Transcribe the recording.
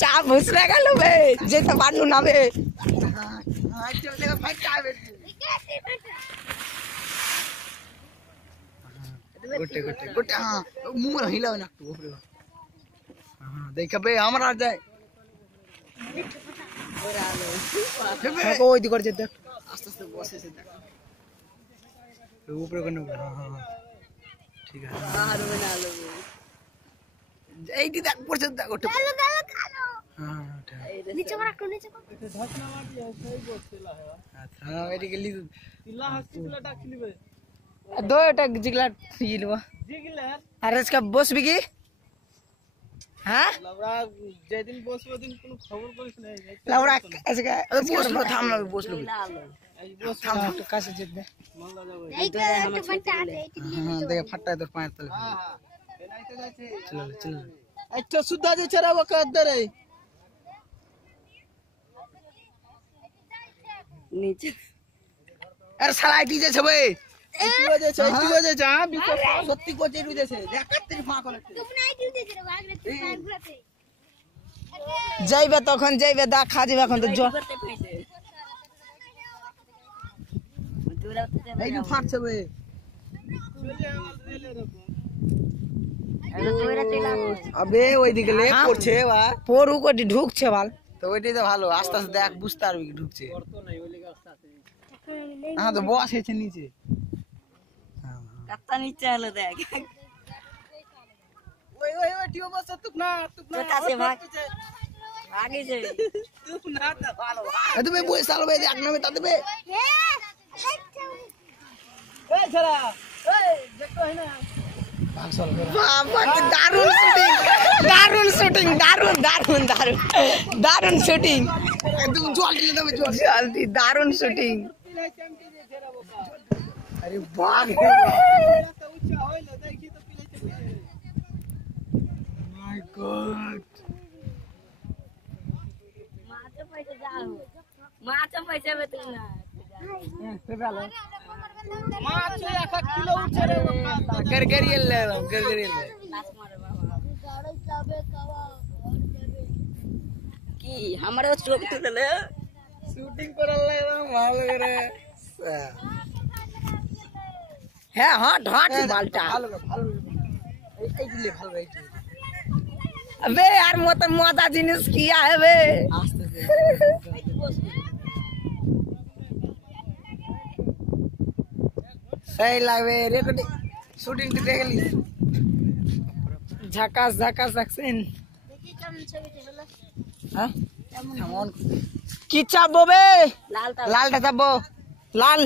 চা ভুসরে গেল বে যেতে পারলু না বে गोटे गोटे गोटे हाँ मुंह हिलाओ ना तू ऊपर हाँ देख बे हमरा जाए को ओई दिकर जे देख आस्ते आस्ते बसे से देख ऊपर करना हाँ हाँ ठीक है हां बना लो এইটি দেখ পড়ছে দেখ গোটে চলো চলো খালো हां नीचे রাখো नीचे ঢাকনা মাটি সেই বসেলা है আচ্ছা এটি গলি তিলা হাসিলাটা খেলিবে दो এটা জিগলা ফিলবা জিগলা আরে इसका বস বিকি হ্যাঁ লাউড়া যেদিন বসবো দিন কোনো খবর করিস না লাউড়া আজকে বসলো থাম না বসলো বস থাম তো কাছে যেত দে মালদা যাবে এই তো ফটা আছে हां দেখে ফটা তোর পায়ের তলে हां हां এনাইতে যাচ্ছে চলো চলো একটা সুদ্ধা যে ছড়া ওকা ধরে নিচে আরে শালা আইটি যে ছবে এইটি বাজে হাं বিকজ সত্যি কোচে রুজেছে দেখ কাটতে ফাঁক হলো তুই না আইটি উঠেছে রে বাগরে তুই ফাঁক ঘুরাতে যাইবে তখন যাইবে দা খা যাবে এখন তো জ এই যে ফাটছে বে अबे ওই দিকে লে পড়ছে বা পড়ু কোটি ঢুকছে বাল তো ওইটাই তো ভালো আস্তে আস্তে দেখ বুঝতে পারবি কি ঢুকছে করতো নাই ওই লাগা আস্তে আস্তে হ্যাঁ তো বস আছে নিচে কাটা নিচে হলো দেখ ওই ওই ওই টিও বস তুক না কাছে ভাগ আগে যে তুক না তো ভালো তুমি বই সাল বে দেখ না মে তাতে বে এই ছড়া এই দেখো है ना बाबा की दारुण शूटिंग दारुण शूटिंग एकदम जल्दी दारुण शूटिंग अरे बाग माय गॉड माचा पैसे बेतना माछ 1 किलो उठे रे गरगरियल ले लो गरगरियल की हमरे शूट ले शूटिंग करल ले माल रे है हट बालटा भालो এই দিলে ভালো এই अबे यार मोता जिनिस किया है बे आस्ते से सही लागबे रेकॉर्डिंग शूटिंग तो देख ली झकास एक्शन देखी केमन छबि हलो हां केमन की चाबो बे लालटा चाबो लाल